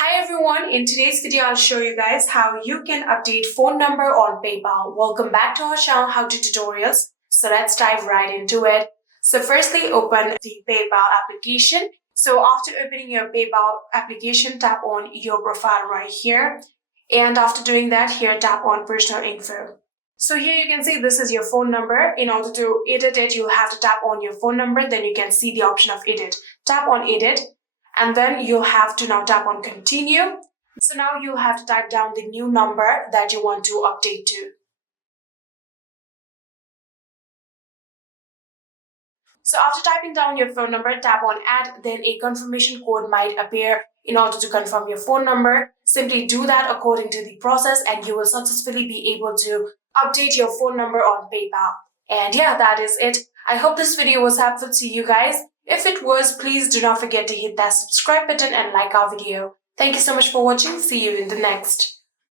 Hi everyone, in today's video I'll show you guys how you can update phone number on PayPal. Welcome back to our channel How To Tutorials. So let's dive right into it. So firstly, open the PayPal application. So after opening your PayPal application, tap on your profile right here. And after doing that, here tap on personal info. So here you can see this is your phone number. In order to edit it, you'll have to tap on your phone number. Then you can see the option of edit. Tap on edit. And then you'll have to now tap on continue. So now you'll have to type down the new number that you want to update to. So after typing down your phone number, tap on add, then a confirmation code might appear in order to confirm your phone number. Simply do that according to the process and you will successfully be able to update your phone number on PayPal. And yeah, that is it. I hope this video was helpful to you guys. If it was, please do not forget to hit that subscribe button and like our video. Thank you so much for watching. See you in the next.